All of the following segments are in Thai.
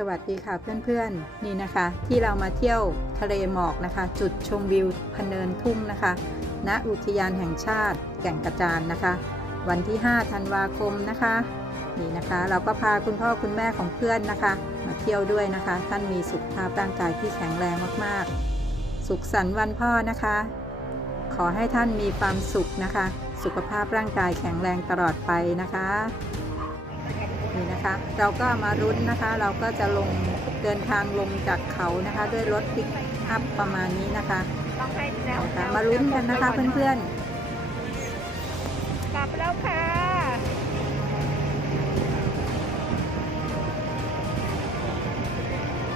สวัสดีค่ะเพื่อนๆนี่นะคะ ที่เรามาเที่ยวทะเลหมอกนะคะ จุดชมวิวพะเนินทุ่งนะคะ ณอุทยานแห่งชาติแก่งกระจานนะคะ วันที่ 5 ธันวาคมนะคะนี่นะคะ เราก็พาคุณพ่อคุณแม่ของเพื่อนนะคะ มาเที่ยวด้วยนะคะ ท่านมีสุขภาพร่างกายที่แข็งแรงมากๆ สุขสันต์วันพ่อนะคะ ขอให้ท่านมีความสุขนะคะ สุขภาพร่างกายแข็งแรงตลอดไปนะคะ นี่นะคะ เราก็มารุ้นนะคะ เราก็จะลงเดินทางลงจากเขานะคะ ด้วยรถปิกอัพประมาณนี้นะคะต้องให้แนวนะคะมารุ้นกันนะคะเพื่อนกลับแล้วค่ะ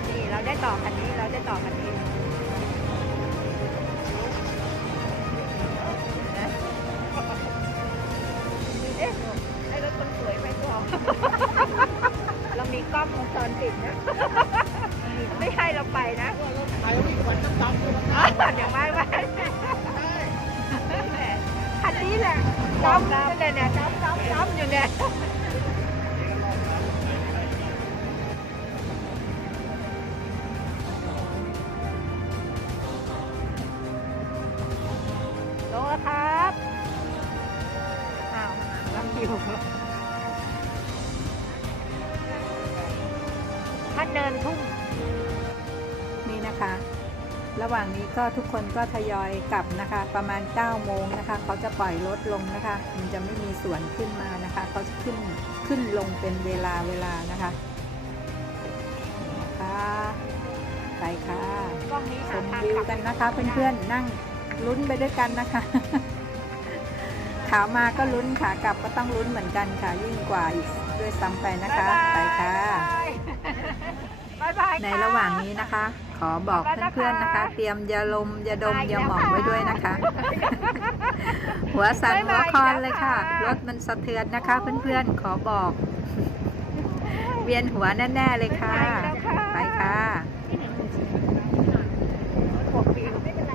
นี่เราได้ต่อคันนี้เราได้ต่อคันนี้ กล้ เนินทุ่งๆนี่นะคะ ระหว่างนี้ก็ทุกคนก็ทยอยกลับนะคะ ประมาณ9โมงนะคะเขาจะปล่อยรถลงนะคะ มันจะไม่มีสวนขึ้นมานะคะเขาจะขึ้นขึ้นลงเป็นเวลาเวลานะคะนี่นะคะไปค่ะกล้องนี้ชหามทางวิวขับกันนะคะเพื่อนๆนั่งลุ้นไปด้วยกันนะคะขามาก็ลุ้นขากลับก็ต้องลุ้นเหมือนกันค่ะยิ่งกว่าอีกด้วยซ้ำไปนะคะ ไปค่ะบายบาย ในระหว่างนี้นะคะ ขอบอกเพื่อนๆนะคะ เตรียมยาลมยาดมยาหมองไว้ด้วยนะคะ หัวสั่นหัวคลอนเลยค่ะ รถมันสะเทือนนะคะ เพื่อนๆ ขอบอก เวียนหัวแน่ๆเลยค่ะ ไปค่ะ บวกฟิวไม่เป็นไร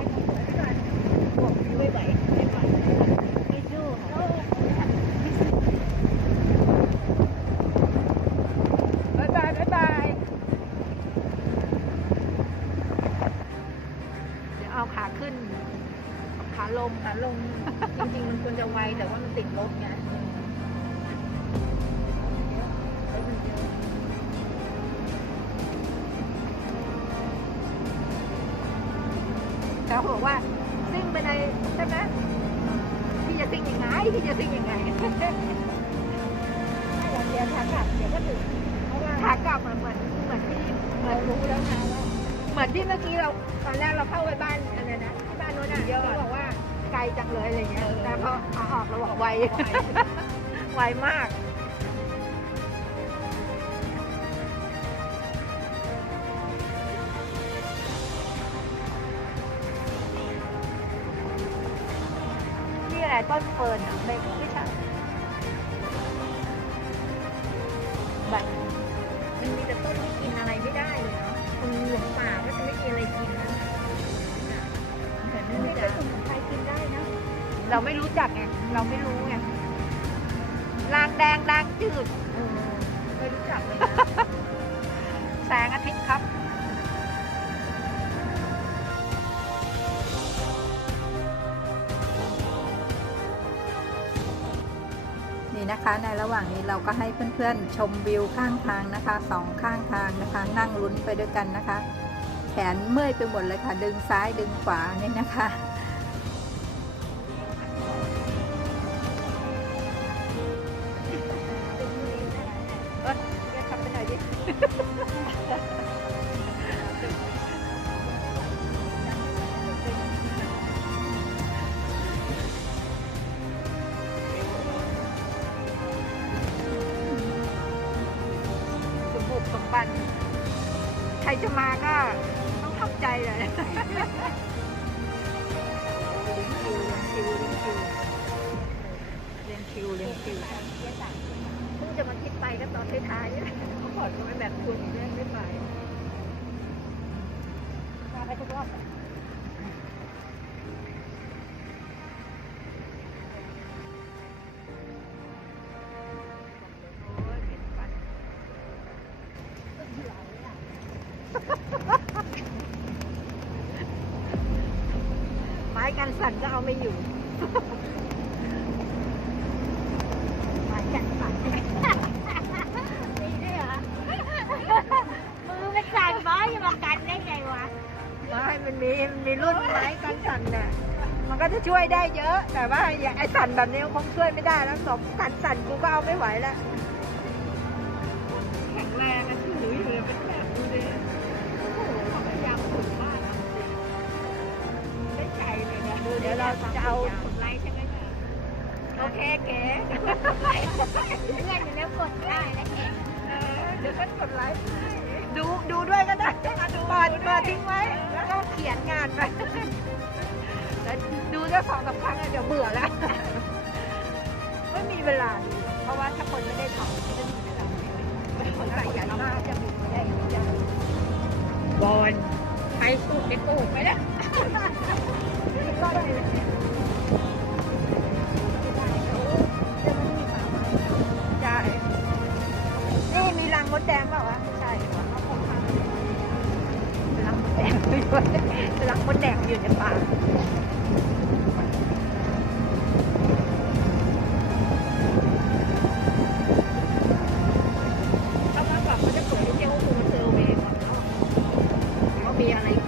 บวกฟิวไม่ไหวไม่ไหวไม่สู้บายบายบายบาย เดี๋ยวเอาขาขึ้น ขาลง ขาลง จริงๆ มันควรจะไวแต่ว่ามันติดรถไง จังเลยอะไรเงี้ยแต่พอขาออกเราบอกไว ไวมาก นี่อะไรต้นเฟิร์น จืดเไม่รู้จักเลยนะแสงอาทิตย์ครับนี่นะคะในระหว่างนี้เราก็ให้เพื่อนๆ ชมวิวข้างทางนะคะสองข้างทางนะคะ นั่งลุ้นไปด้วยกันนะคะ แขนเมื่อยไปหมดเลยค่ะ ดึงซ้ายดึงขวานี่นะคะ Yeah. ไม้กันสั่นก็เอาไม่อยู่ ช่วยได้เยอะ แต่ว่าอย่างไอ้สั่นแบบนี้คงช่วยไม่ได้แล้วสองกันสั่นกูก็เอาไม่ไหวแล้วแข็งแรงนะถืออยู่เลยเป็นแบบดูดิโอ้โหความพยายามสุดมากอะได้ใจเลยเนี่ยเดี๋ยวเราจะเอากดไลค์ใช่ไหมเนี่ยโอเคเก๋เพื่อนอยู่แล้วกดได้นะเก๋เออเดี๋ยวฉันกดไลค์ให้ดูดูด้วยก็ได้เปิดเปิดทิ้งไว้ แล้วก็เขียนงานไป แล้วดูแค่สองสามครั้งอะเดี๋ยวเบื่อแล้ว ไม่มีเวลาดูเพราะว่าถ้าคนไม่ได้ทำ ว่า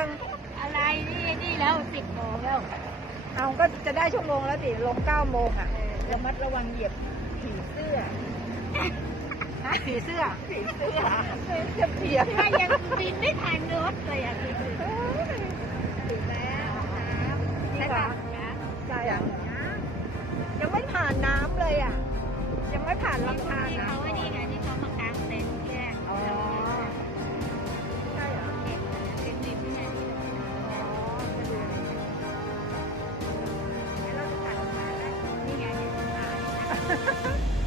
ยังอะไรนี่นี่แล้วสิบโมงแล้วเอาก็จะได้ชั่วโมงแล้วสิลงเก้าโมงอะระมัดระวังเหยียบผีเสื้อฮะผีเสื้อผีเสื้อจะเผียบถ้ายังบินไม่ทันรถเลยอะพี่ถึงแล้วน้ำใช่ปะนะใช่อะยังไม่ผ่านน้ำเลยอะ ยังไม่ผ่านที่ลำธารเขาน้ำ Ha ha ha!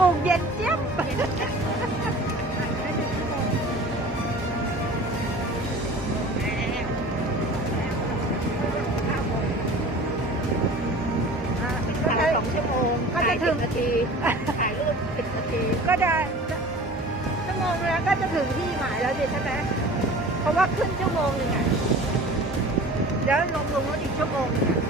มูกเย็นเจี๊ยบอะก็ถ่ายจะสองชั่วโมงก็จะถึงนาทีถ่ายรูปสิบนาทีก็จะชั่วโมงแล้วก็จะถึงที่หมายแล้วดิใช่ไหมเพราะว่าขึ้นชั่วโมงหนึ่งอะเดี๋ยวลงลงรถอีกชั่วโมงหนึงอะ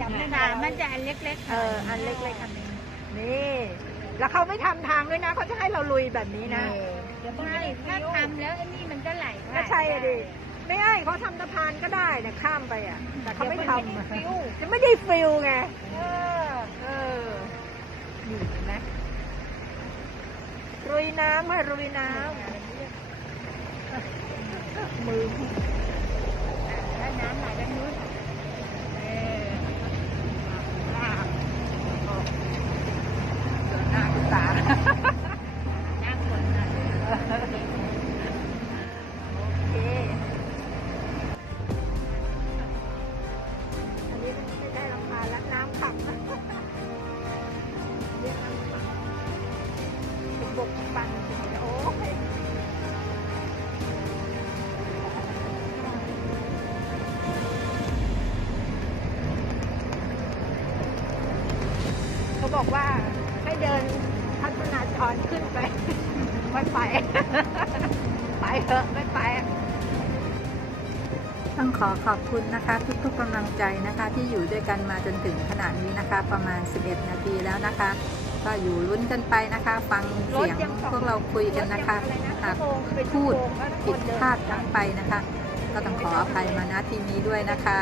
สามมันสามมันจะอันเล็กๆเอออันเล็กๆอันหนึงนี่ แล้วเขาไม่ทำทางด้วยนะเขาจะให้เราลุยแบบนี้นะใช่ถ้าทำแล้วไอ้นี่มันก็ไหลก็ใช่อะดิไม่ให้เขาทำสะพานก็ได้นะข้ามไปอะ แต่เขาไม่ทำอะฟิวจะไม่ได้ฟิลไงเออเออนี่เห็นไหมรุยน้ำค่ะรุยน้ำมือแล้วน้ำไหลด้านนู้น ฒนาจรขึ้นไป ไม่ไป ไปเถอะไม่ไปอะต้องขอขอบคุณนะคะ ทุกๆกำลังใจนะคะ ที่อยู่ด้วยกันมาจนถึงขนาดนี้นะคะ ประมาณ 11 นาทีแล้วนะคะ ก็อยู่ลุ้นกันไปนะคะ ฟังเสียงพวกเราคุยกันนะคะหากพูดผิดพลาดทั้งไปนะคะ ก็ต้องขออภัยมาณที่นี้ด้วยนะคะ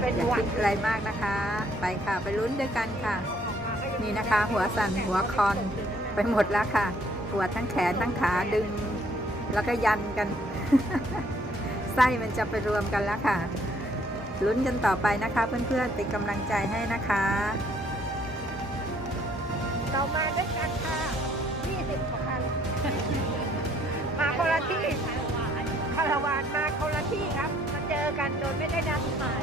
เป็นอย่าหวัคิดดอะไรมากนะคะ ไปค่ะ ไปลุ้นด้วยกันค่ะ นี่นะคะ หัวสั่นหัวคอนไปหมดแล้วค่ะปวดทั้งแขนทั้งขาดึง แล้วก็ยันกัน ไส้มันจะไปรวมกันแล้วค่ะลุ้นกันต่อไปนะคะ เพื่อนๆเป็นกำลังใจให้นะคะ เรามาด้วยกันค่ะ20กว่าคันมาคนละที่คาราวานมาคนละที่ครับ มาเจอกันโดยไม่ได้นัดหมาย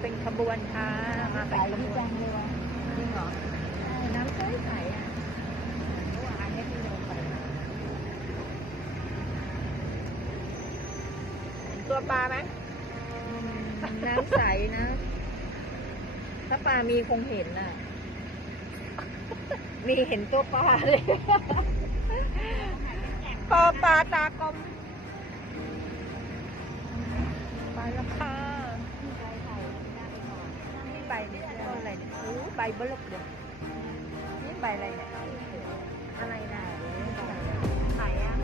เป็นขบวนค่ะมาเป็นขบวนจริงเหรอน้ำใสใสๆอะเมื่อเนี่ยที่ลงไปเห็นตัวปลาไหมน้ำใสนะ ถ้าปลามีคงเห็นน่ะ มีเห็นตัวปลาเลยปลาปลาตากลมไปแล้วค่ะนี่ใบนี่ต้นอะไรเนี่ยโอ้ ใบเบลกเลยวนี่ใบอะไรเนี่ยอะไรนะไข่อะ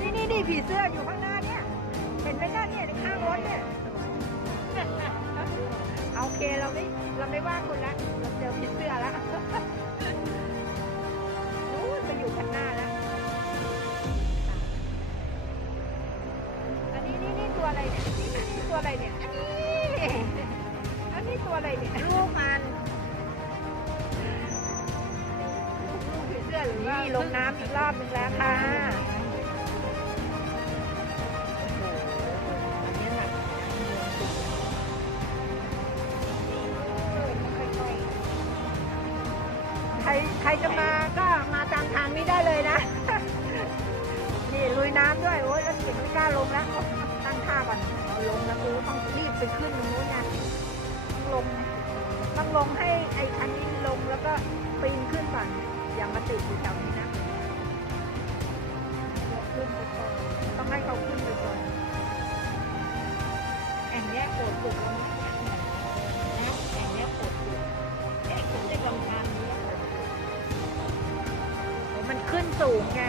นี่นี่นี่ผีเสื้ออยู่ข้างหน้าเนี่ยเห็นไหมหน้าเนี่ยข้างรถเนี่ยโอเคเราไม่เราไม่ว่าคุณละเราเจอผีเสื้อแล้วโอ้ยมันอยู่ข้างหน้าแล้ว ครใครจะมาก็มาตามทางนี้ได้เลยนะ นี่ลุยน้ำด้วย โอ้ยแล้วเก็บไม่กล้าลงแล้วตั้งท่าก่อนเอาลงแล้วกูต้องรีบไปขึ้นตรงนู้นไงต้องลงต้องลงให้ไอ้คันนี้ลงแล้วก็ปีนขึ้นก่อนอย่ามาติดอยู่แถวนี้นะขึ้นไปก่อนต้องให้เขาขึ้นไปก่อนแองเนี้ยโกรธสุดแล้ว สูงไง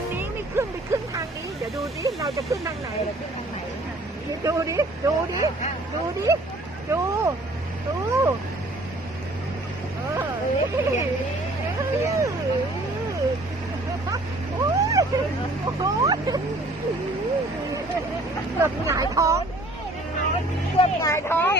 างนี้ไม่ขึ้นไปขึ้นทางนี้ เดี๋ยวดูดิเราจะขึ้นทางไหนขึ้นทางไหนค่ะดูดิดูดิดูดิดูดูเออนี่โอ้ยโอ้ยเกือบหงายท้องเกือบหงายท้อง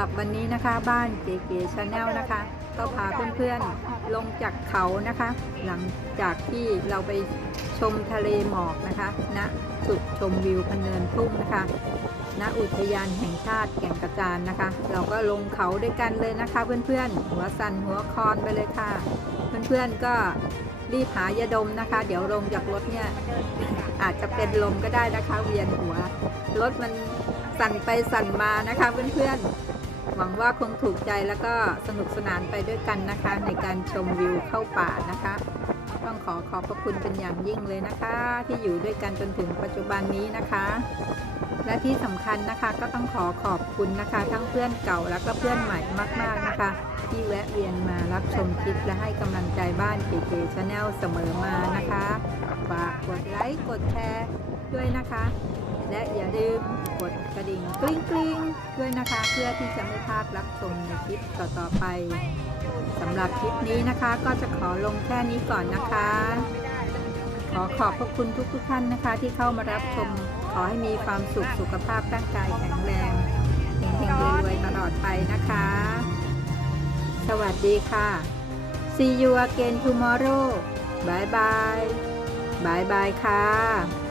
หรับวันนี้นะคะบ้านเก๋เก๋ชาแนลนะคะ ก็พาเพื่อนๆลงจากเขานะคะ หลังจากที่เราไปชมทะเลหมอกนะคะณจุดชมวิวพะเนินทุ่งนะคะณอุทยานแห่งชาติแก่งกระจานนะคะ เราก็ลงเขาด้วยกันเลยนะคะเพื่อนๆ หัวสั่นหัวคอนไปเลยค่ะ เพื่อนๆก็รีบหายาดมนะคะ เดี๋ยวลงจากรถเนี่ยอาจจะเป็นลมก็ได้นะคะ เวียนหัวรถมันสั่นไปสั่นมานะคะเพื่อนๆ หวังว่าคงถูกใจแล้วก็สนุกสนานไปด้วยกันนะคะ ในการชมวิวเข้าป่านะคะ ต้องขอขอบพระคุณเป็นอย่างยิ่งเลยนะคะ ที่อยู่ด้วยกันจนถึงปัจจุบันนี้นะคะ และที่สำคัญนะคะก็ต้องขอขอบคุณนะคะ ทั้งเพื่อนเก่าแล้วก็เพื่อนใหม่มาก ๆนะคะ ที่แวะเวียนมารับชมคลิปและให้กำลังใจบ้านเก๋ๆชาแนลเสมอมานะคะฝากกดไลค์กดแชร์ด้วยนะคะ และอย่าลืมกดกระดิ่งกริ๊งกริ๊งด้วยนะคะ เพื่อที่จะไม่พลาดรับชมในคลิปต่อๆไปสำหรับคลิปนี้นะคะก็จะขอลงแค่นี้ก่อนนะคะ ขอขอบพระคุณทุกๆท่านนะคะที่เข้ามารับชม ขอให้มีความสุขสุขภาพร่างกายแข็งแรงเฮงๆรวยๆตลอดไปนะคะ สวัสดีค่ะ See you again tomorrow บายบายบายบายค่ะ